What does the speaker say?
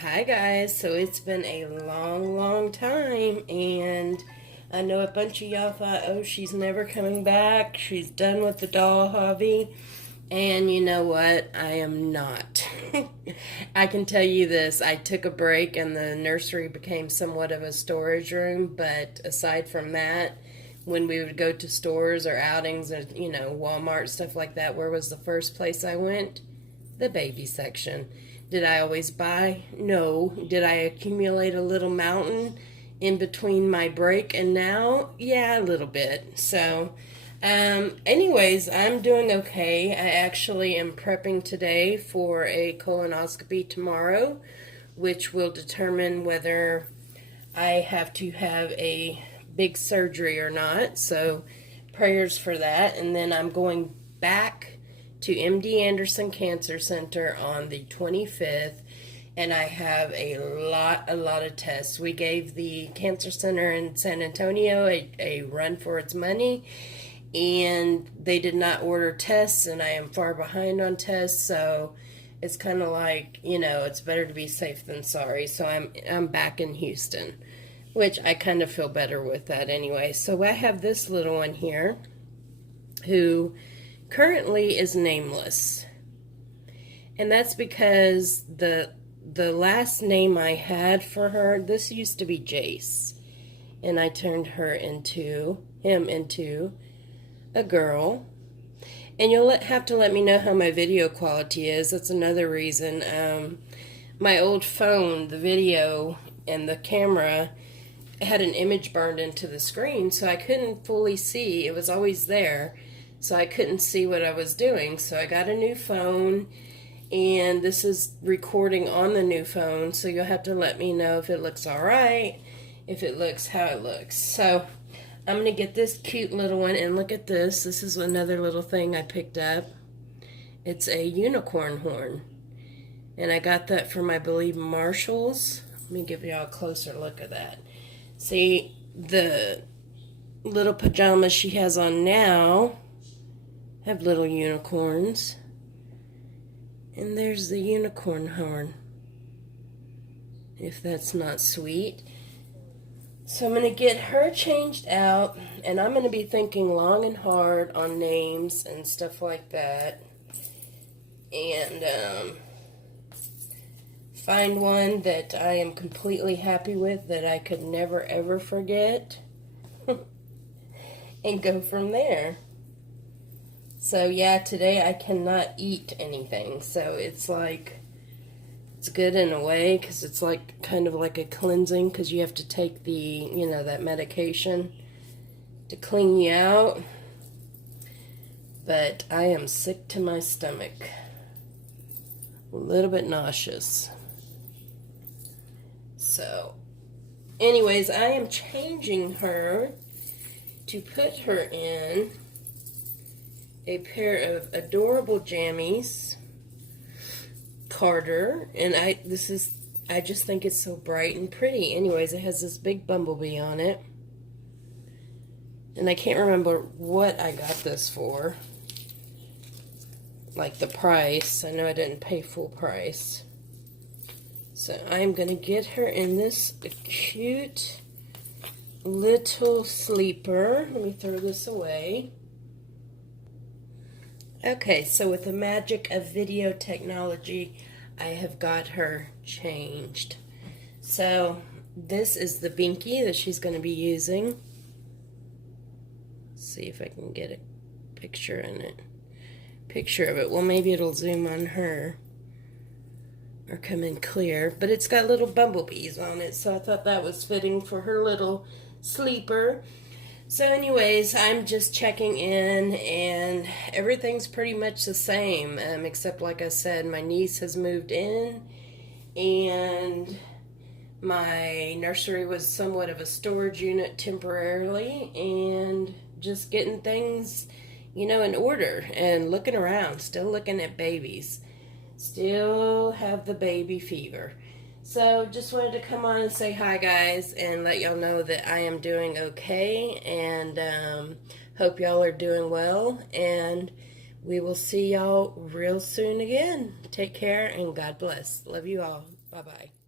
Hi guys, so it's been a long time, and I know a bunch of y'all thought, oh, she's never coming back, she's done with the doll hobby, and you know what, I am not. I can tell you this, I took a break and the nursery became somewhat of a storage room, but aside from that, when we would go to stores or outings or, Walmart, stuff like that, where was the first place I went? The baby section. Did I always buy? No. Did I accumulate a little mountain in between my break and now? Yeah, a little bit. So, anyways, I'm doing okay. I actually am prepping today for a colonoscopy tomorrow, which will determine whether I have to have a big surgery or not. So, prayers for that. And then I'm going back to MD Anderson Cancer Center on the 25th, and I have a lot of tests. We gave the cancer center in San Antonio a run for its money, and they did not order tests, and I am far behind on tests, so it's kind of like, it's better to be safe than sorry. So I'm back in Houston, which I kind of feel better with that anyway. So I have this little one here who currently is nameless, and that's because the last name I had for her, this used to be Jace, and I turned him into a girl. And you'll have to let me know how my video quality is. That's another reason. My old phone, the video and the camera had an image burned into the screen, so I couldn't fully see. It was always there, so I couldn't see what I was doing. So I got a new phone, and this is recording on the new phone, so you'll have to let me know if it looks alright, if it looks how it looks. So I'm going to get this cute little one, and look at this. This is another little thing I picked up. It's a unicorn horn, and I got that from, I believe, Marshall's. Let me give y'all a closer look at that. See, the little pajamas she has on now have little unicorns. And there's the unicorn horn. If that's not sweet. So I'm going to get her changed out, and I'm going to be thinking long and hard on names and stuff like that. And find one that I am completely happy with, that I could never ever forget. And go from there. So yeah, today I cannot eat anything, so it's like, it's good in a way, because it's like, kind of like a cleansing, because you have to take the, that medication to clean you out. But I am sick to my stomach. A little bit nauseous. So, anyways, I am changing her to put her in a pair of adorable jammies, Carter, and I just think it's so bright and pretty. Anyways, it has this big bumblebee on it, and I can't remember what I got this for, like the price. I know I didn't pay full price. So I'm gonna get her in this cute little sleeper. Let me throw this away. Okay, so with the magic of video technology, I have got her changed. So this is the binky that she's going to be using. Let's see if I can get a picture of it. Well, maybe it'll zoom on her or come in clear, but it's got little bumblebees on it, so I thought that was fitting for her little sleeper. So anyways, I'm just checking in, and everything's pretty much the same, except, like I said, my niece has moved in, and my nursery was somewhat of a storage unit temporarily, and just getting things, in order, and looking around, still looking at babies. Still have the baby fever. So just wanted to come on and say hi, guys, and let y'all know that I am doing okay, and hope y'all are doing well, and we will see y'all real soon again. Take care, and God bless. Love you all. Bye-bye.